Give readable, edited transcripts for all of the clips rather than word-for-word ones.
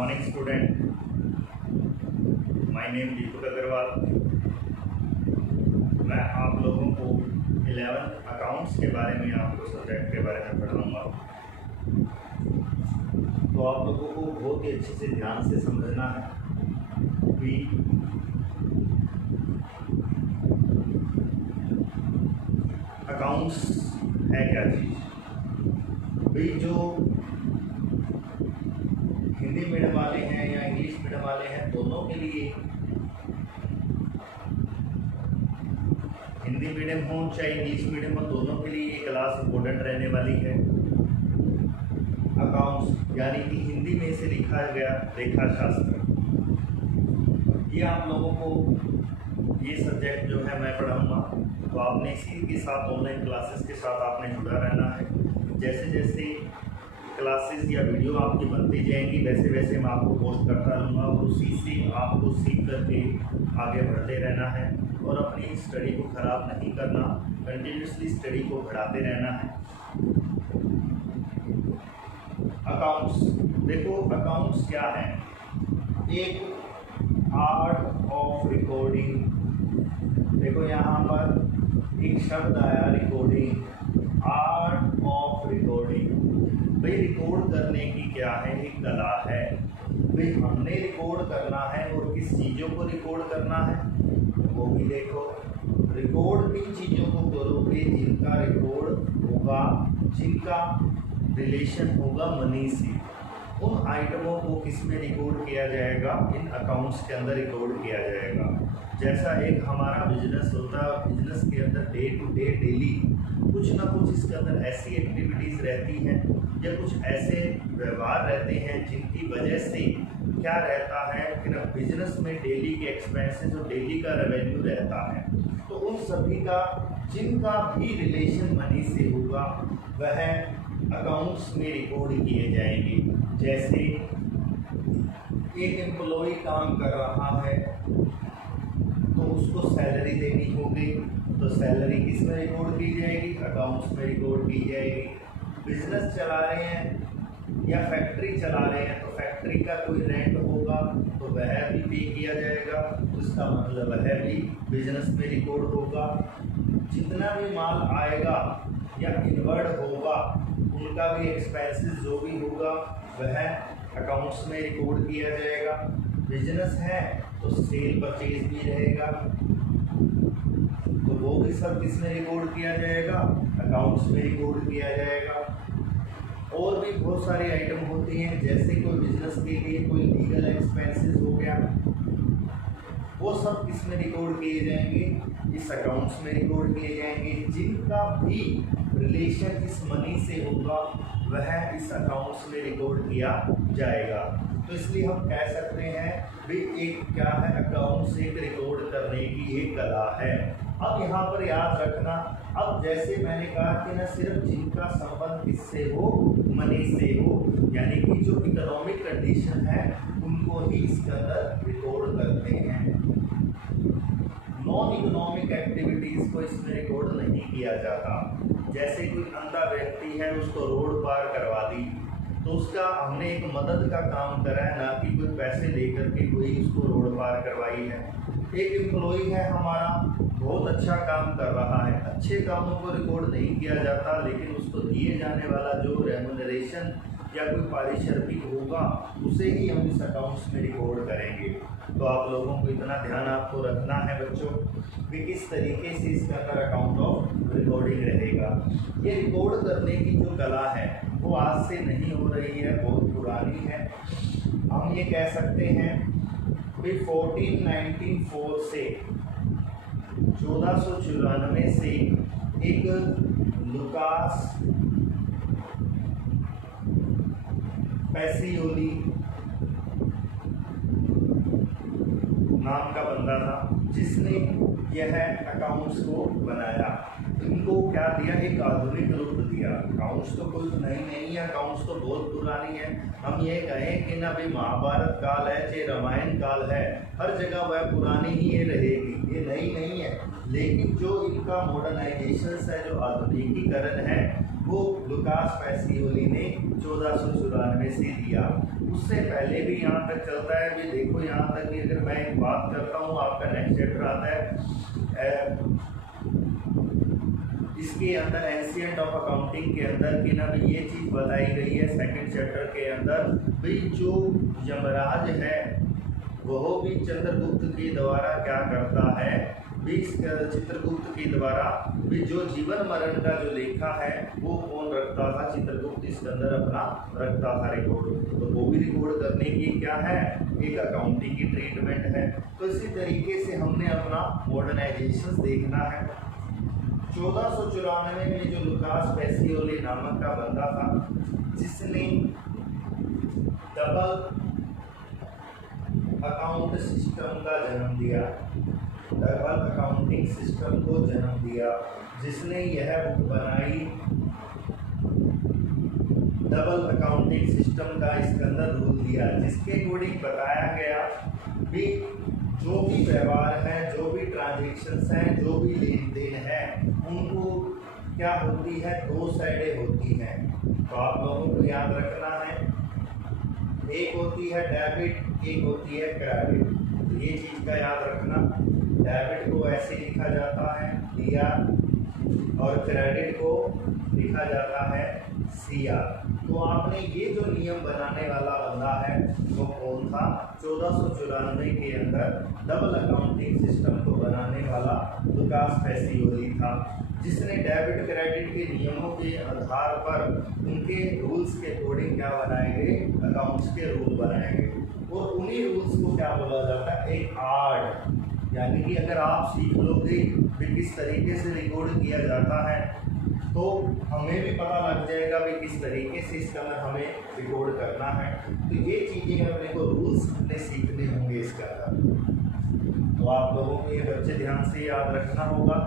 morning student. My name दीपक अग्रवाल। मैं आप लोगों को 11th अकाउंट्स के बारे में आपको सब्जेक्ट के बारे में पढ़ाऊँगा। तो आप लोगों को बहुत ही अच्छे से ध्यान से समझना है कि अकाउंट्स है क्या चीज़। भाई जो हिंदी मीडियम वाले हैं या इंग्लिश मीडियम वाले हैं, दोनों के लिए, हिंदी मीडियम हो चाहे इंग्लिश मीडियम हो, दोनों के लिए ये क्लास इम्पोर्टेंट रहने वाली है। अकाउंट्स यानी कि हिंदी में से लिखा गया रेखा शास्त्र, ये आप लोगों को ये सब्जेक्ट जो है मैं पढ़ाऊँगा। तो आपने इसी के साथ ऑनलाइन क्लासेस के साथ आपने जुड़ा रहना है। जैसे जैसे क्लासेस या वीडियो आपकी बनती जाएंगी वैसे वैसे मैं आपको पोस्ट करता रहूँगा और उसी से आपको सीख करके आगे बढ़ते रहना है और अपनी स्टडी को ख़राब नहीं करना, कंटिन्यूसली स्टडी को बढ़ाते रहना है। अकाउंट्स देखो, अकाउंट्स क्या है? एक आर्ट ऑफ रिकॉर्डिंग। देखो यहाँ पर एक शब्द आया रिकॉर्डिंग, आर्ट ऑफ रिकॉर्डिंग। भाई रिकॉर्ड करने की क्या है? एक कला है। भाई हमने रिकॉर्ड करना है और किस चीज़ों को रिकॉर्ड करना है वो भी देखो। रिकॉर्ड किन चीज़ों को करोगे? जिनका रिकॉर्ड होगा, जिनका रिलेशन होगा मनी से, उन आइटमों को किस में रिकॉर्ड किया जाएगा? इन अकाउंट्स के अंदर रिकॉर्ड किया जाएगा। जैसा एक हमारा बिजनेस होता है, बिजनेस के अंदर डे टू डे डेली कुछ ना कुछ इसके अंदर ऐसी एक्टिविटीज़ रहती हैं या कुछ ऐसे व्यवहार रहते हैं जिनकी वजह से क्या रहता है कि ना बिजनेस में डेली के एक्सपेंसेस और डेली का रेवेन्यू रहता है। तो उन सभी का जिनका भी रिलेशन मनी से होगा वह अकाउंट्स में रिकॉर्ड किए जाएंगे। जैसे एक एम्प्लॉय काम कर रहा है तो उसको सैलरी देनी होगी, तो सैलरी किस में रिकॉर्ड की जाएगी? अकाउंट्स में रिकॉर्ड की जाएगी। बिजनेस चला रहे हैं या फैक्ट्री चला रहे हैं तो फैक्ट्री का कोई रेंट होगा तो वह भी पे किया जाएगा, तो इसका मतलब वह भी बिजनेस में रिकॉर्ड होगा। जितना भी माल आएगा या इनवर्ड होगा उनका भी एक्सपेंसेस जो भी होगा वह अकाउंट्स में रिकॉर्ड किया जाएगा। बिजनेस है तो सेल परचेज भी रहेगा, तो वो भी सब किस में रिकॉर्ड किया जाएगा? अकाउंट्स में रिकॉर्ड किया जाएगा। और भी बहुत सारी आइटम होती हैं, जैसे कोई बिजनेस के लिए कोई लीगल एक्सपेंसेस हो गया, वो सब किस में रिकॉर्ड किए जाएंगे? इस अकाउंट्स में रिकॉर्ड किए जाएंगे। जिनका भी रिलेशन इस मनी से होगा वह इस अकाउंट्स में रिकॉर्ड किया जाएगा। तो इसलिए हम कह सकते हैं भी एक क्या है? अकाउंट्स एक रिकॉर्ड करने की एक कला है। अब यहाँ पर याद रखना, अब जैसे मैंने कहा कि ना सिर्फ जिनका संबंध किससे हो? मनी से हो, यानी कि जो इकोनॉमिक कंडीशन है उनको ही इसके अंदर रिकॉर्ड करते हैं। नॉन इकोनॉमिक एक्टिविटीज़ को इसमें रिकॉर्ड नहीं किया जाता। जैसे कोई अंधा व्यक्ति है, उसको रोड पार करवा दी तो उसका हमने एक मदद का काम करा है, ना कि कोई पैसे लेकर के कोई उसको रोड पार करवाई है। एक एम्प्लॉई है हमारा, बहुत अच्छा काम कर रहा है, अच्छे कामों को रिकॉर्ड नहीं किया जाता, लेकिन उसको दिए जाने वाला जो रेम्यूनरेशन या कोई पारिश्रमिक होगा उसे ही हम इस अकाउंट्स में रिकॉर्ड करेंगे। तो आप लोगों को इतना ध्यान आपको रखना है बच्चों कि किस तरीके से इसके अंदर अकाउंट ऑफ रिकॉर्डिंग रहेगा। ये रिकॉर्ड करने की जो कला है वो आज से नहीं हो रही है, बहुत पुरानी है। हम ये कह सकते हैं कि 1494 से 1494 से एक लुकास पैसियोली नाम का बंदा था जिसने यह अकाउंट्स को बनाया। इनको क्या दिया? एक आधुनिक रूप दिया। अकाउंट्स तो कोई नहीं है, अकाउंट्स तो बहुत पुरानी है। हम ये कहें कि ना भाई महाभारत काल है चाहे रामायण काल है, हर जगह वह पुरानी ही ये रहेगी, ये नई नहीं है। लेकिन जो इनका मॉडर्नाइजेशन है, जो आधुनिकीकरण है, वो लुकास पैसियोली ने 1494 से दिया। उससे पहले भी यहाँ तक चलता है। भी देखो यहाँ तक कि अगर मैं बात करता हूँ, आपका नेक्स्ट चैप्टर आता है इसके अंदर एंशिएंट ऑफ अकाउंटिंग के अंदर कि ना भी ये चीज़ बताई गई है सेकंड चैप्टर के अंदर। भी जो यमराज है वह भी चंद्रगुप्त के द्वारा क्या करता है, भी चित्रगुप्त के द्वारा भी जो जीवन मरण का जो लेखा है वो कौन रखता था, चित्रगुप्त इसके अंदर अपना रखता था रिकॉर्ड। तो वो भी रिकॉर्ड करने की क्या है, एक अकाउंटिंग की ट्रीटमेंट है। तो इसी तरीके से हमने अपना मॉडर्नाइजेशन देखना है। 1494 में जो लुकास पैसियोली नामक का बंदा था जिसने डबल अकाउंट सिस्टम का जन्म दिया, डबल अकाउंटिंग सिस्टम को जन्म दिया, जिसने यह बुक बनाई डबल अकाउंटिंग सिस्टम का इसके अंदर रूल दिया, जिसके अकॉर्डिंग बताया गया भी जो भी व्यवहार है, जो भी ट्रांजेक्शन्स हैं, जो भी लेन देन है, उनको क्या होती है, दो साइडें होती हैं। तो आप लोगों को याद रखना है, एक होती है डेबिट, एक होती है क्रेडिट। तो ये चीज़ का याद रखना, डेबिट को ऐसे लिखा जाता है दिया और क्रेडिट को लिखा जाता है CR। तो आपने ये जो नियम बनाने वाला बंदा है वो कौन था, 1494 के अंदर डबल अकाउंटिंग सिस्टम को बनाने वाला लुकास पैसियोली था, जिसने डेबिट क्रेडिट के नियमों के आधार पर उनके रूल्स के अकॉर्डिंग क्या बनाए गए, अकाउंट्स के रूल बनाए गए। और उन्हीं रूल्स को क्या बोला जाता है, एक आर्ट। यानी कि अगर आप सीख लोगे कि किस तरीके से रिकॉर्ड किया जाता है तो हमें भी पता लग जाएगा भी किस तरीके से इसके अंदर हमें रिकॉर्ड करना है। तो ये चीज़ें अपने को रूल्स अपने सीखने होंगे इसके अंदर। तो आप लोगों को ये बच्चे ध्यान से याद रखना होगा।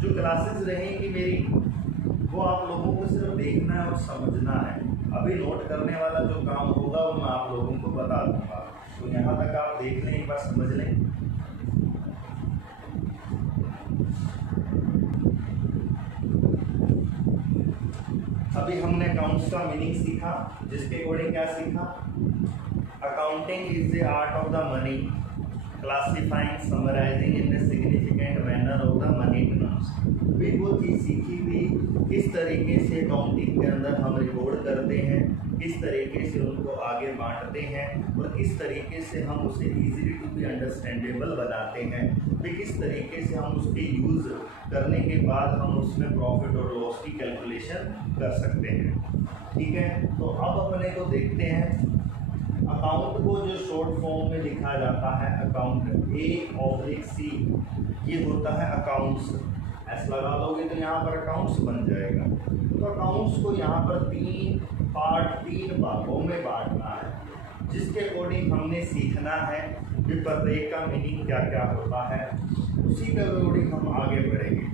जो क्लासेस रहेंगी मेरी वो आप लोगों को सिर्फ देखना है और समझना है। अभी नोट करने वाला जो काम होगा वो मैं आप लोगों को बता दूँगा। तो यहाँ तक आप देख लें, एक बार समझ लें। अभी हमने अकाउंट्स का मीनिंग सीखा, जिसके अकॉर्डिंग क्या सीखा, accounting is the art of the money, classifying summarising in the significant manner of the money terms. भी वो चीज़ सीखी भी किस तरीके से अकाउंटिंग के अंदर हम रिकॉर्ड करते हैं, किस तरीके से उनको आगे बांटते हैं और किस तरीके से हम उसे इजीली टू बी अंडरस्टैंडेबल बनाते हैं, भी किस तरीके से हम उसके यूज़ करने के बाद हम उसमें प्रॉफिट और लॉस की कैलकुलेशन कर सकते हैं। ठीक है, तो अब अपने को देखते हैं अकाउंट को जो शॉर्ट फॉर्म में लिखा जाता है अकाउंट A/C, ये होता है अकाउंट्स। ऐसा लगा लोगे तो यहाँ पर अकाउंट्स बन जाएगा। तो अकाउंट्स को यहाँ पर तीन भागों में बांटना है, जिसके अकॉर्डिंग हमने सीखना है कि प्रत्येक का मीनिंग क्या क्या होता है, उसी के अकॉर्डिंग हम आगे बढ़ेंगे।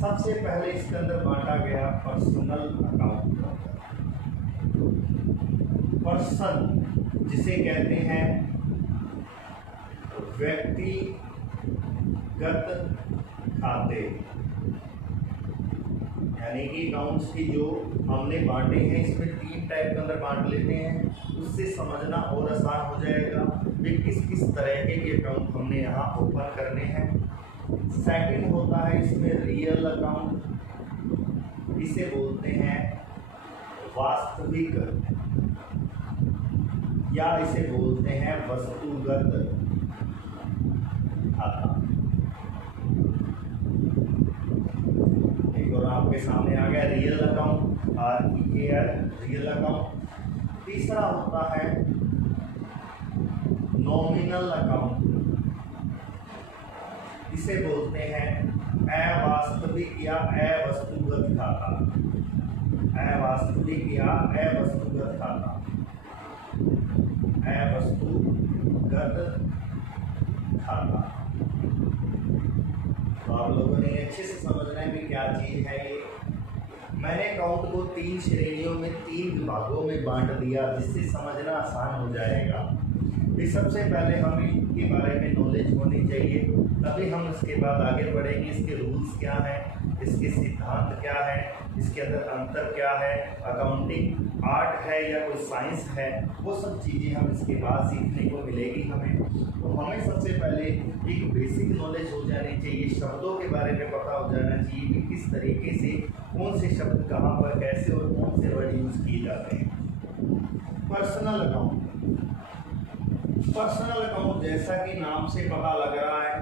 सबसे पहले इसके अंदर बांटा गया पर्सनल अकाउंट। पर्सन जिसे कहते हैं व्यक्तिगत खाते, यानी कि अकाउंट्स की जो हमने बांटे हैं इसमें 3 टाइप के अंदर बांट लेते हैं, उससे समझना और आसान हो जाएगा कि किस किस तरह के अकाउंट हमने यहाँ ओपन करने हैं। सेकंड होता है इसमें रियल अकाउंट, इसे बोलते हैं वास्तविक या इसे बोलते हैं वस्तुगत खाता। एक और आपके सामने आ गया real account, REAL, real account. तीसरा होता है नॉमिनल अकाउंट, इसे बोलते हैं अवास्तविक या अवस्तुगत खाता, अवास्तविक या अवस्तुगत खाता, अवस्तुगत खाता। तो आप लोगों ने अच्छे से समझना है कि क्या चीज़ है ये। मैंने अकाउंट को 3 श्रेणियों में 3 विभागों में बांट दिया, जिससे समझना आसान हो जाएगा। फिर सबसे पहले हमें इनके बारे में नॉलेज होनी चाहिए, तभी हम इसके बाद आगे बढ़ेंगे। इसके रूल्स क्या हैं, इसके सिद्धांत क्या है, इसके अंदर अंतर क्या है, अकाउंटिंग आर्ट है या कोई साइंस है, वो सब चीज़ें हम इसके बाद सीखने को मिलेगी हमें। तो हमें सबसे पहले एक बेसिक नॉलेज हो जानी चाहिए, शब्दों के बारे में पता हो जाना चाहिए कि किस तरीके से कौन से शब्द कहाँ पर कैसे और कौन से वर्ड यूज़ किए जाते हैं। पर्सनल अकाउंट, पर्सनल अकाउंट जैसा कि नाम से पता लग रहा है,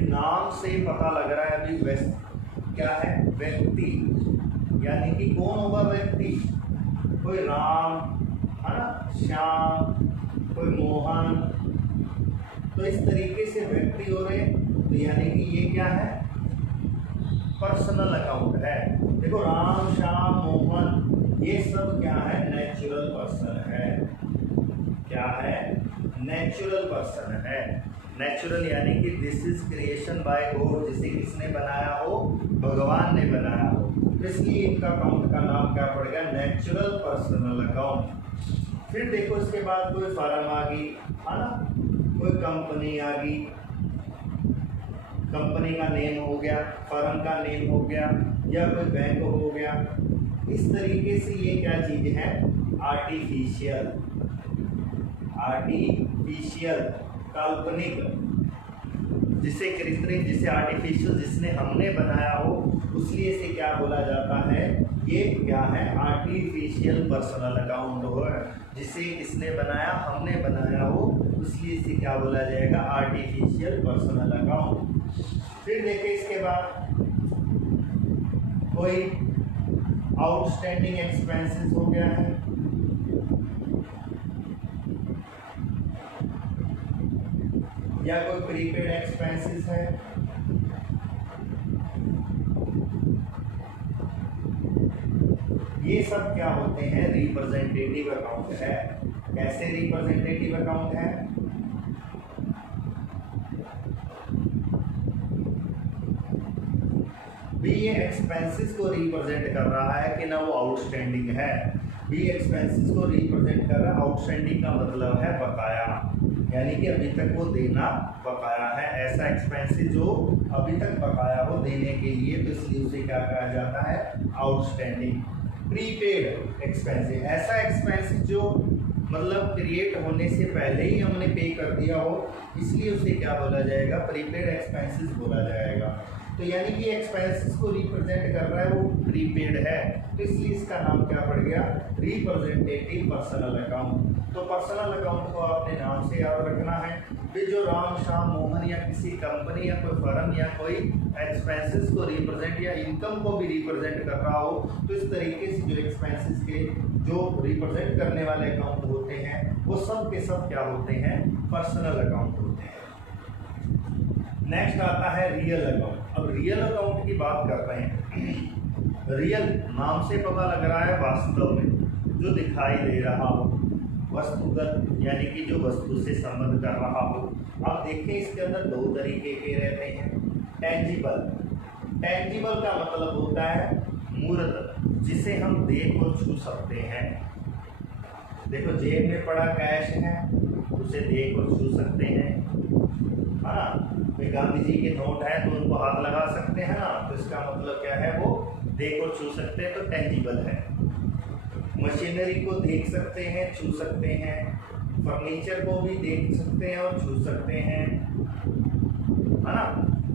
नाम से पता लग रहा है अभी क्या है, व्यक्ति, यानी कि कौन होगा व्यक्ति, कोई राम है ना, श्याम, कोई मोहन, तो इस तरीके से व्यक्ति हो रहे, तो यानी कि ये क्या है, पर्सनल अकाउंट है। देखो राम श्याम मोहन ये सब क्या है, नेचुरल पर्सन है। क्या है, नेचुरल पर्सन है। नेचुरल यानी कि this is creation bye God, जिसे किसने बनाया हो, भगवान ने बनाया हो, तो इसलिए इनका अकाउंट का नाम क्या पड़ गया, नेचुरल पर्सनल अकाउंट। फिर देखो इसके बाद कोई फर्म आ गई है ना, कोई कंपनी आ गई, कंपनी का नेम हो गया, फर्म का नेम हो गया, या कोई बैंक हो गया। इस तरीके से ये क्या चीज है, आर्टिफिशियल, आर्टिफिशियल काल्पनिक, जिसे कृत्रिम, जिसे आर्टिफिशियल, जिसने हमने बनाया हो, इसलिए इसे क्या बोला जाता है, ये क्या है, आर्टिफिशियल पर्सनल अकाउंट हो, जिसे किसने बनाया, हमने बनाया हो, इसलिए इसे क्या बोला जाएगा, आर्टिफिशियल पर्सनल अकाउंट। फिर देखिए इसके बाद कोई आउटस्टैंडिंग एक्सपेंसेस हो गया है, या कोई प्रीपेड एक्सपेंसेस है, ये सब क्या होते हैं, रिप्रेजेंटेटिव अकाउंट है। कैसे रिप्रेजेंटेटिव अकाउंट है, भी ये एक्सपेंसेस को रिप्रेजेंट कर रहा है कि ना वो आउटस्टैंडिंग है, भी एक्सपेंसेस को रिप्रेजेंट कर रहा है। आउटस्टैंडिंग का मतलब है बकाया, यानी कि अभी तक वो देना बकाया है, ऐसा एक्सपेंसेस जो अभी तक बकाया हो देने के लिए, तो इसलिए उसे क्या कहा जाता है, आउटस्टैंडिंग। प्रीपेड एक्सपेंसेस, ऐसा एक्सपेंसेस जो मतलब क्रिएट होने से पहले ही हमने पे कर दिया हो, इसलिए उसे क्या बोला जाएगा, प्रीपेड एक्सपेंसेस बोला जाएगा। तो यानी कि एक्सपेंसेस को रिप्रेजेंट कर रहा है, वो प्रीपेड है, तो इसलिए इसका नाम क्या पड़ गया, रिप्रेजेंटेटिव पर्सनल अकाउंट। तो पर्सनल अकाउंट को आपने नाम से याद रखना है। फिर जो राम श्याम मोहन या किसी कंपनी या कोई फर्म या कोई एक्सपेंसेस को रिप्रेजेंट या इनकम को भी रिप्रेजेंट कर रहा हो, तो इस तरीके से जो एक्सपेंसेस के जो रिप्रेजेंट करने वाले अकाउंट होते हैं, वो सब के सब क्या होते हैं, पर्सनल अकाउंट होते हैं। नेक्स्ट आता है रियल अकाउंट। अब रियल अकाउंट की बात कर रहे हैं। रियल नाम से पता लग रहा है वास्तव में, जो दिखाई दे रहा हो, वस्तुगत, यानी कि जो वस्तु से संबंध कर रहा हो। अब देखिए इसके अंदर दो तरीके के रहते हैं। टेंजिबल, टेंजिबल का मतलब होता है मूर्त, जिसे हम देख और छू सकते हैं। देखो जेब में पड़ा कैश है, उसे देख और छू सकते हैं, है ना। कोई गांधी जी के नोट है तो उनको हाथ लगा सकते हैं ना, तो इसका मतलब क्या है, वो देख और छू सकते हैं, तो टेंजिबल है। मशीनरी को देख सकते हैं, छू सकते हैं, फर्नीचर को भी देख सकते हैं और छू सकते हैं, है ना।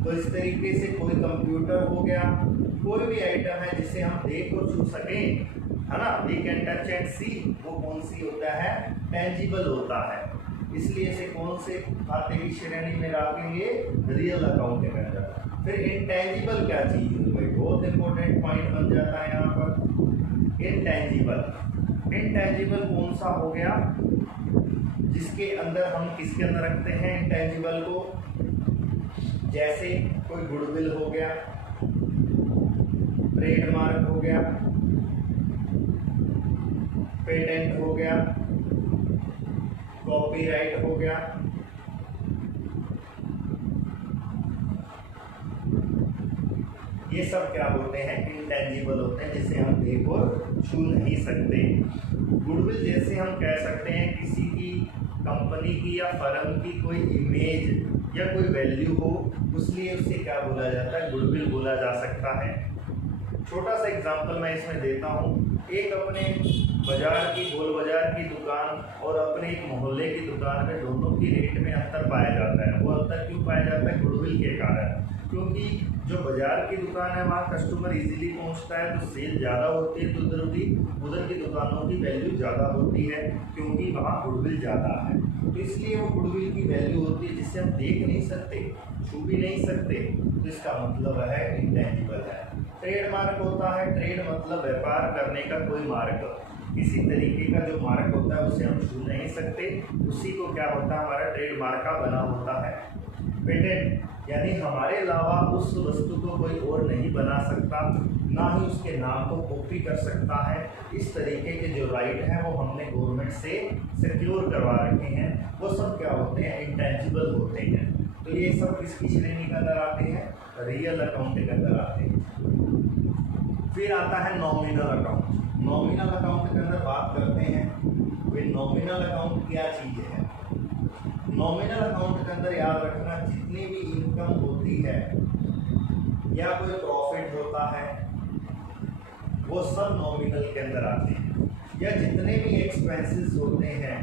तो इस तरीके से कोई कंप्यूटर हो गया, कोई भी आइटम है जिसे हम देख और छू सकें, है ना, वी कैन टच एंड सी, वो कौन सी होता है, टेंजिबल होता है। इसलिए इसे कौन से खाते की श्रेणी में रखेंगे, रियल अकाउंट के अंदर। फिर इनटेंजिबल क्या चीज है भाई, बहुत इंपॉर्टेंट पॉइंट बन जाता है यहाँ पर। इनटेंजिबल, इनटेंजिबल कौन सा हो गया, जिसके अंदर हम किसके अंदर रखते हैं इनटेंजिबल को, जैसे कोई गुडविल हो गया, ट्रेडमार्क हो गया, पेटेंट हो गया, कॉपीराइट हो गया, ये सब क्या होते हैं, इनटेंजिबल होते हैं, जिसे हम देख और छू नहीं सकते। गुडविल जैसे हम कह सकते हैं किसी की कंपनी की या फर्म की कोई इमेज या कोई वैल्यू हो, इसलिए उसे क्या बोला जाता है, गुडविल बोला जा सकता है। छोटा सा एग्जांपल मैं इसमें देता हूँ। एक अपने बाजार की गोल बाजार की दुकान और अपने एक मोहल्ले की दुकान में दोनों की रेट में अंतर पाया जाता है। वो अंतर क्यों पाया जाता है? गुडविल के कारण। क्योंकि जो बाजार की दुकान है वहाँ कस्टमर इजीली पहुँचता है, तो सेल ज़्यादा होती है, तो उधर की दुकानों की वैल्यू ज़्यादा होती है क्योंकि वहाँ गुडविल ज़्यादा है। तो इसलिए वो गुडविल की वैल्यू होती है जिसे हम देख नहीं सकते, छू भी नहीं सकते, तो इसका मतलब है इंटेंजिबल है। ट्रेडमार्क होता है, ट्रेड मतलब व्यापार करने का कोई मार्ग, किसी तरीके का जो मार्ग होता है उसे हम छू नहीं सकते, उसी को क्या होता है, हमारा ट्रेडमार्क का बना होता है। पेटेंट यानी हमारे अलावा उस वस्तु को कोई और नहीं बना सकता, ना ही उसके नाम को कॉपी कर सकता है। इस तरीके के जो राइट हैं वो हमने गवर्नमेंट से सिक्योर करवा रखे हैं, वो सब क्या होते हैं, इंटेंजिबल होते हैं। तो ये सब किसकी श्रेणी के अंदर आते हैं? रियल अकाउंट के अंदर आते हैं। फिर आता है नॉमिनल अकाउंट। नॉमिनल अकाउंट के अंदर बात करते हैं कि नॉमिनल अकाउंट क्या चीज़ है। नॉमिनल अकाउंट के अंदर याद रखना, जितनी भी इनकम होती है या कोई प्रॉफिट होता है वो सब नॉमिनल के अंदर आते हैं, या जितने भी एक्सपेंसेस होते हैं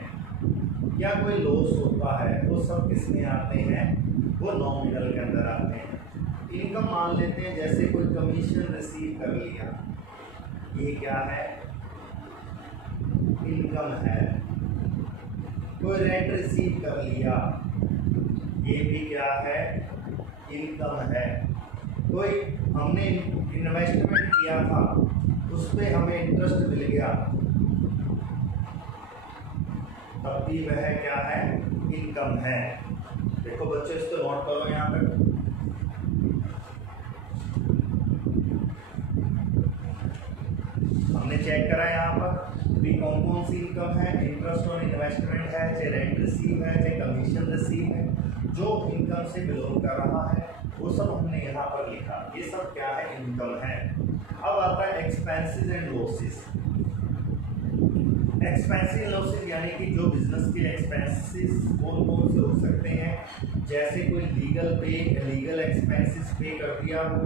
या कोई लॉस होता है वो सब किसमें आते हैं? वो नॉमिनल के अंदर आते हैं। इनकम मान लेते हैं, जैसे कोई कमीशन रिसीव कर लिया, ये क्या है? इनकम है। कोई रेंट रिसीव कर लिया, ये भी क्या है? इनकम है। कोई हमने इन्वेस्टमेंट किया था, उस पर हमें इंटरेस्ट मिल गया, तब भी वह क्या है? इनकम है। देखो बच्चों, इसको नोट करो यहाँ तक। हमने चेक करा यहाँ पर भी कौन कौन सी इनकम है। इंटरेस्ट ऑन इन्वेस्टमेंट है, चाहे रेंट रिसीव है, चाहे कमीशन रिसीव है, जो इनकम से बिलोंग कर रहा है वो सब हमने यहाँ पर लिखा। ये सब क्या है? इनकम है। अब आता है expenses and losses. Expenses and losses यानी कि जो बिजनेस के एक्सपेंसेस कौन कौन से हो सकते हैं, जैसे कोई लीगल एक्सपेंसेस पे कर दिया हो,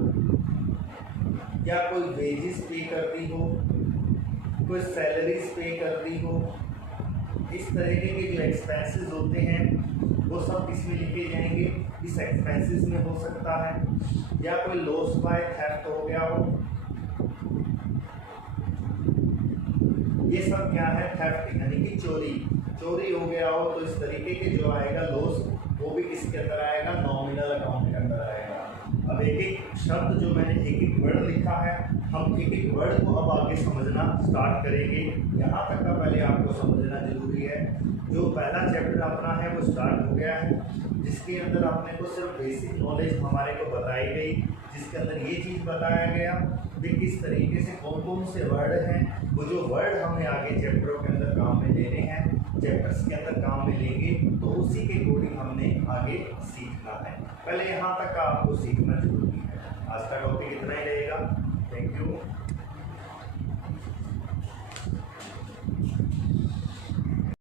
या कोई वेजेस पे कर दी हो, कोई सैलरीज पे कर दी हो। इस तरीके के जो एक्सपेंसेस होते हैं वो सब किसमें लिखे जाएंगे? इस एक्सपेंसेस में हो सकता है। या कोई लॉस बाय थेफ्ट हो गया हो, ये सब क्या है? थेफ्ट यानी कि चोरी हो गया हो, तो इस तरीके के जो आएगा लॉस वो भी किसके अंदर आएगा? नॉमिनल अकाउंट के अंदर आएगा। अब एक एक शब्द जो मैंने एक एक वर्ड लिखा है, हम एक एक वर्ड को अब आगे समझना स्टार्ट करेंगे। यहाँ तक का पहले आपको समझना जरूरी है। जो पहला चैप्टर अपना है वो स्टार्ट हो गया है, जिसके अंदर अपने को सिर्फ बेसिक नॉलेज हमारे को बताई गई, जिसके अंदर ये चीज़ बताया गया कि किस तरीके से कौन कौन से वर्ड हैं, वो जो वर्ड हमें आगे चैप्टरों के अंदर काम में लेने हैं, चैप्टर्स के अंदर काम में लेंगे, तो उसी के अकॉर्डिंग हमने आगे सीखना है। पहले यहाँ तक का आपको सीखना जरूरी है। आज का टॉपिक इतना ही रहेगा। Thank you.